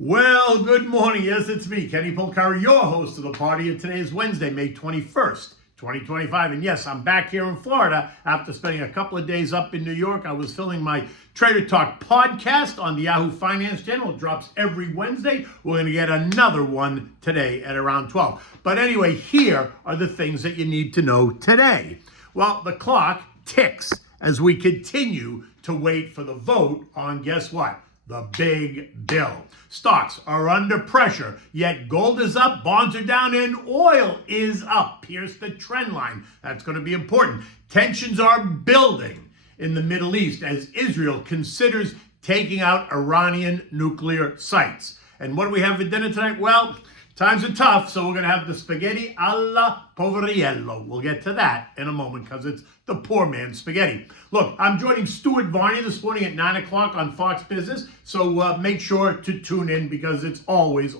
Well, good morning. Yes, it's me, Kenny Polcari, your host of the party. And today is Wednesday, May 21st, 2025. And yes, I'm back here in Florida after spending a couple of days up in New York. I was filming my Trader Talk podcast on the Yahoo Finance channel. It drops every Wednesday. We're going to get another one today at around 12. But anyway, here are the things that you need to know today. Well, the clock ticks as we continue to wait for the vote on, guess what? The big bill. Stocks are under pressure, yet gold is up, bonds are down, and oil is up. Here's the trend line. That's going to be important. Tensions are building in the Middle East as Israel considers taking out Iranian nuclear sites. And what do we have for dinner tonight? Well, times are tough, so we're going to have the spaghetti alla Poveriello. We'll get to that in a moment because it's the poor man's spaghetti. Look, I'm joining Stuart Varney this morning at 9 o'clock on Fox Business, so make sure to tune in because it's always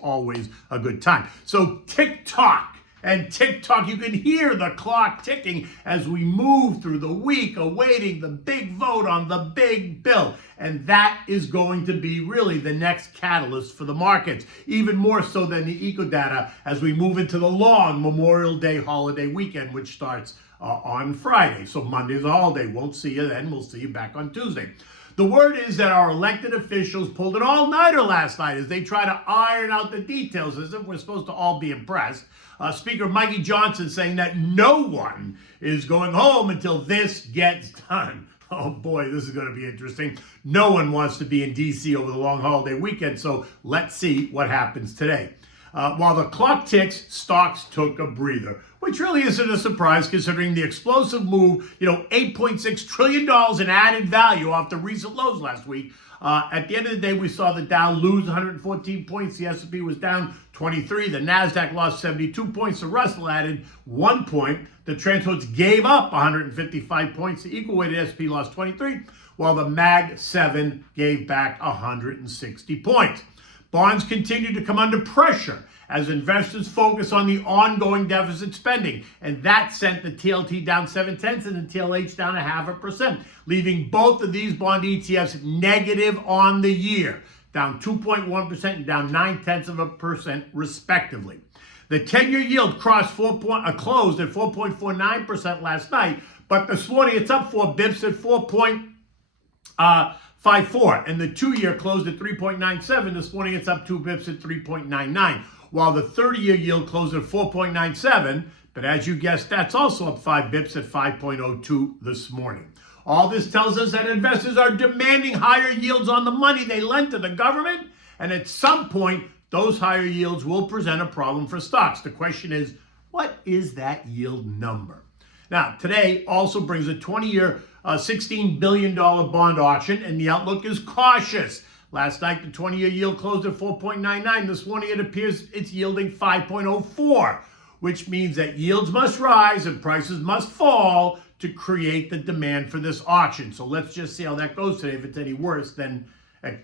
a good time. So TikTok. And TikTok, you can hear the clock ticking as we move through the week, awaiting the big vote on the big bill. And that is going to be really the next catalyst for the markets, even more so than the eco data as we move into the long Memorial Day holiday weekend, which starts on Friday. So Monday's a holiday. Won't see you then. We'll see you back on Tuesday. The word is that our elected officials pulled an all-nighter last night as they try to iron out the details as if we're supposed to all be impressed. Speaker Mikey Johnson saying that no one is going home until this gets done. Oh boy, this is going to be interesting. No one wants to be in D.C. over the long holiday weekend, so let's see what happens today. While the clock ticks, stocks took a breather, which really isn't a surprise considering the explosive move, $8.6 trillion in added value off the recent lows last week. At the end of the day, we saw the Dow lose 114 points. The S&P was down 23. The Nasdaq lost 72 points. The Russell added 1 point. The transports gave up 155 points. The equal-weighted S&P lost 23, while the Mag 7 gave back 160 points. Bonds continue to come under pressure as investors focus on the ongoing deficit spending, and that sent the TLT down 0.7 and the TLH down 0.5%, leaving both of these bond ETFs negative on the year, down 2.1% and down 0.9% respectively. The 10-year yield closed at 4.49% last night, but this morning it's up 4 bips at 4.54, and the 2-year closed at 3.97. This morning it's up 2 bips at 3.99, while the 30-year yield closed at 4.97, but as you guessed, that's also up 5 bips at 5.02 this morning. All this tells us that investors are demanding higher yields on the money they lend to the government, and at some point, those higher yields will present a problem for stocks. The question is, what is that yield number? Now, today also brings a 20-year, $16 billion bond auction, and the outlook is cautious. Last night, the 20-year yield closed at 4.99. This morning, it appears it's yielding 5.04, which means that yields must rise and prices must fall to create the demand for this auction. So let's just see how that goes today, if it's any worse than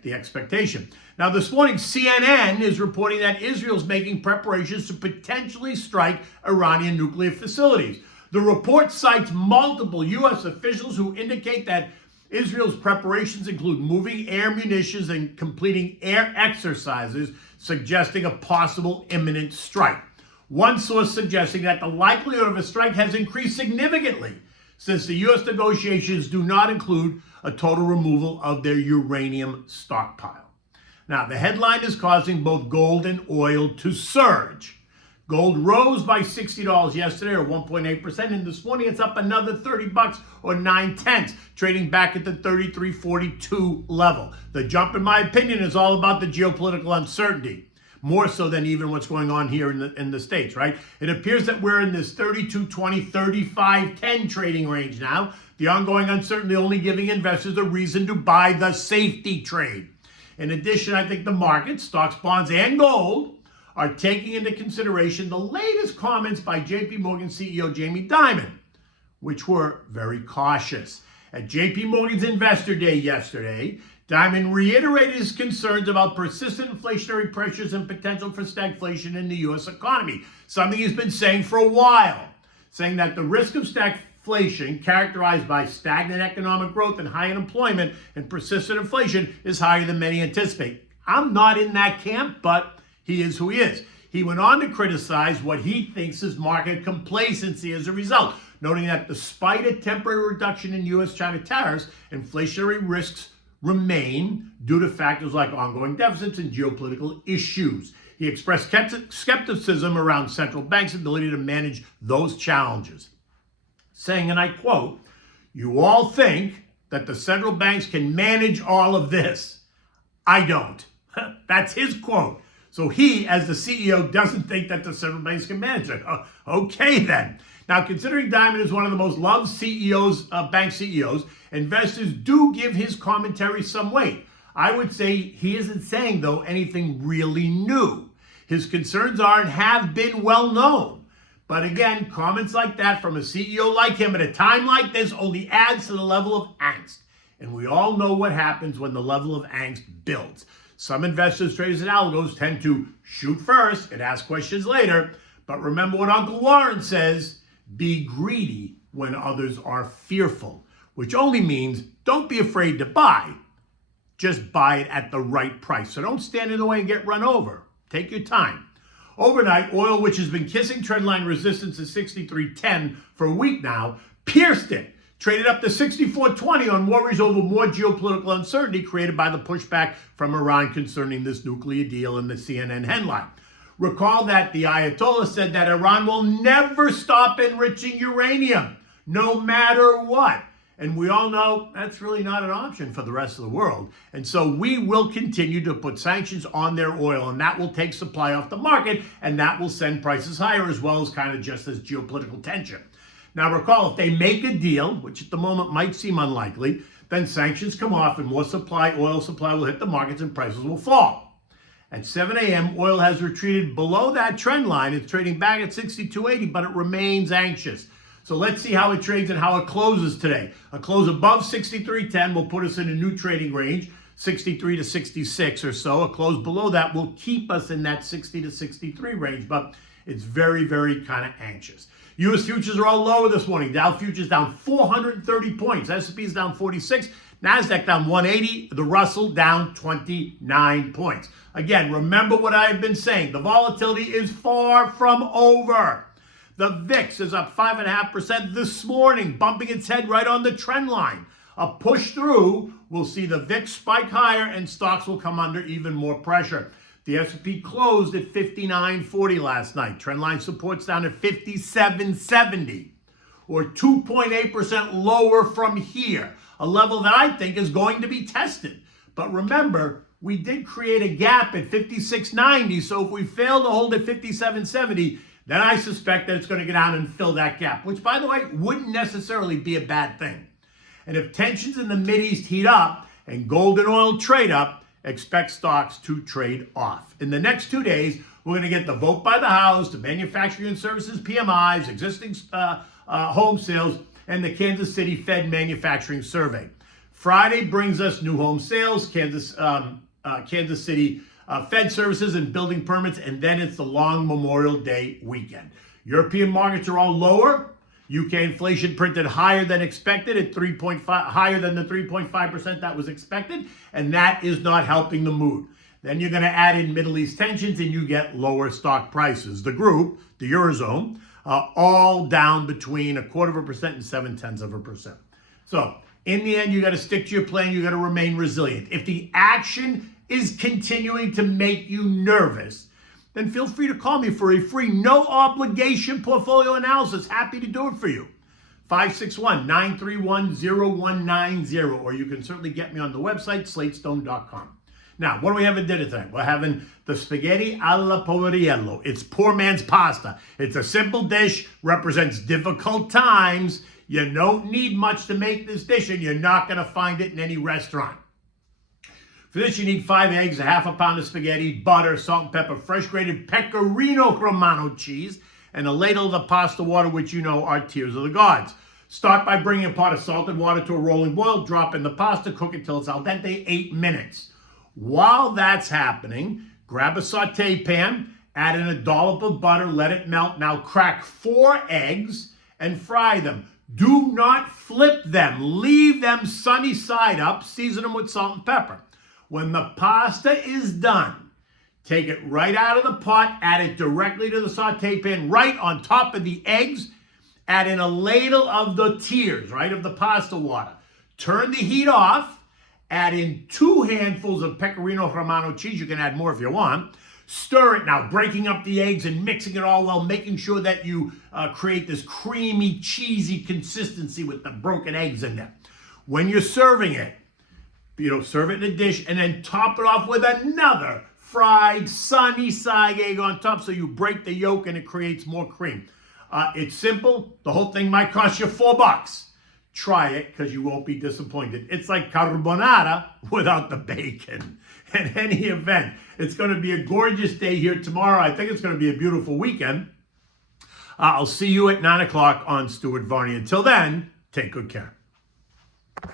the expectation. Now, this morning, CNN is reporting that Israel's making preparations to potentially strike Iranian nuclear facilities. The report cites multiple U.S. officials who indicate that Israel's preparations include moving air munitions and completing air exercises, suggesting a possible imminent strike. One source suggesting that the likelihood of a strike has increased significantly since the U.S. negotiations do not include a total removal of their uranium stockpile. Now, the headline is causing both gold and oil to surge. Gold rose by $60 yesterday, or 1.8%, and this morning it's up another $30 or 9/10, trading back at the 33.42 level. The jump, in my opinion, is all about the geopolitical uncertainty, more so than even what's going on here in the States, right? It appears that we're in this 32.20, 35.10 trading range now. The ongoing uncertainty only giving investors a reason to buy the safety trade. In addition, I think the markets, stocks, bonds, and gold are taking into consideration the latest comments by JP Morgan CEO Jamie Dimon, which were very cautious. At JP Morgan's Investor Day yesterday, Dimon reiterated his concerns about persistent inflationary pressures and potential for stagflation in the U.S. economy, something he's been saying for a while, saying that the risk of stagflation, characterized by stagnant economic growth and high unemployment and persistent inflation, is higher than many anticipate. I'm not in that camp, but he is who he is. He went on to criticize what he thinks is market complacency as a result, noting that despite a temporary reduction in U.S.-China tariffs, inflationary risks remain due to factors like ongoing deficits and geopolitical issues. He expressed skepticism around central banks' ability to manage those challenges, saying, and I quote, "You all think that the central banks can manage all of this. I don't." That's his quote. So he, as the CEO, doesn't think that the central banks can manage it. Okay, then. Now, considering Dimon is one of the most loved CEOs, bank CEOs, investors do give his commentary some weight. I would say he isn't saying, though, anything really new. His concerns are and have been well known. But again, comments like that from a CEO like him at a time like this only adds to the level of angst. And we all know what happens when the level of angst builds. Some investors, traders, and algos tend to shoot first and ask questions later. But remember what Uncle Warren says, be greedy when others are fearful, which only means don't be afraid to buy. Just buy it at the right price. So don't stand in the way and get run over. Take your time. Overnight, oil, which has been kissing trendline resistance at 63.10 for a week now, pierced it. Traded up to 64.20 on worries over more geopolitical uncertainty created by the pushback from Iran concerning this nuclear deal in the CNN headline. Recall that the Ayatollah said that Iran will never stop enriching uranium, no matter what. And we all know that's really not an option for the rest of the world. And so we will continue to put sanctions on their oil, and that will take supply off the market, and that will send prices higher, as well as kind of just as geopolitical tension. Now recall, if they make a deal, which at the moment might seem unlikely, then sanctions come off and more oil supply will hit the markets and prices will fall. At 7 a.m., oil has retreated below that trend line. It's trading back at 62.80, but it remains anxious. So let's see how it trades and how it closes today. A close above 63.10 will put us in a new trading range, 63 to 66 or so. A close below that will keep us in that 60 to 63 range, but it's very, very kind of anxious. U.S. futures are all lower this morning. Dow futures down 430 points. S&P is down 46. Nasdaq down 180. The Russell down 29 points. Again, remember what I've been saying. The volatility is far from over. The VIX is up 5.5% this morning, bumping its head right on the trend line. A push through will see the VIX spike higher and stocks will come under even more pressure. The S&P closed at 59.40 last night. Trendline support's down at 57.70, or 2.8% lower from here, a level that I think is going to be tested. But remember, we did create a gap at 56.90, so if we fail to hold at 57.70, then I suspect that it's going to get down and fill that gap, which, by the way, wouldn't necessarily be a bad thing. And if tensions in the Mideast heat up and gold and oil trade up, expect stocks to trade off. In the next 2 days, we're going to get the vote by the House, the manufacturing and services PMIs, existing home sales, and the Kansas City Fed manufacturing survey. Friday brings us new home sales, Kansas City Fed services and building permits, and then it's the long Memorial Day weekend. European markets are all lower. UK inflation printed higher than expected at 3.5, higher than the 3.5% that was expected, and that is not helping the mood. Then you're going to add in Middle East tensions and you get lower stock prices. The group, the Eurozone, all down between 0.25% and 0.7%. So in the end, you got to stick to your plan. You got to remain resilient. If the action is continuing to make you nervous, then feel free to call me for a free, no obligation portfolio analysis. Happy to do it for you. 561-931-0190, or you can certainly get me on the website, slatestone.com. Now, what do we have at dinner tonight? We're having the spaghetti alla Poveriello. It's poor man's pasta. It's a simple dish, represents difficult times. You don't need much to make this dish, and you're not going to find it in any restaurant. For this, you need 5 eggs, a half a pound of spaghetti, butter, salt and pepper, fresh grated pecorino romano cheese, and a ladle of the pasta water, which you know are tears of the gods. Start by bringing a pot of salted water to a rolling boil, drop in the pasta, cook it till it's al dente, 8 minutes. While that's happening, grab a saute pan, add in a dollop of butter, let it melt. Now crack 4 eggs and fry them. Do not flip them. Leave them sunny side up, season them with salt and pepper. When the pasta is done, take it right out of the pot, add it directly to the saute pan, right on top of the eggs, add in a ladle of the tears, right, of the pasta water. Turn the heat off, add in 2 handfuls of pecorino romano cheese. You can add more if you want. Stir it now, breaking up the eggs and mixing it all well, making sure that you create this creamy, cheesy consistency with the broken eggs in there. When you're serving it, serve it in a dish and then top it off with another fried sunny side egg on top so you break the yolk and it creates more cream. It's simple. The whole thing might cost you $4. Try it because you won't be disappointed. It's like carbonara without the bacon. In any event, it's going to be a gorgeous day here tomorrow. I think it's going to be a beautiful weekend. I'll see you at 9 o'clock on Stuart Varney. Until then, take good care.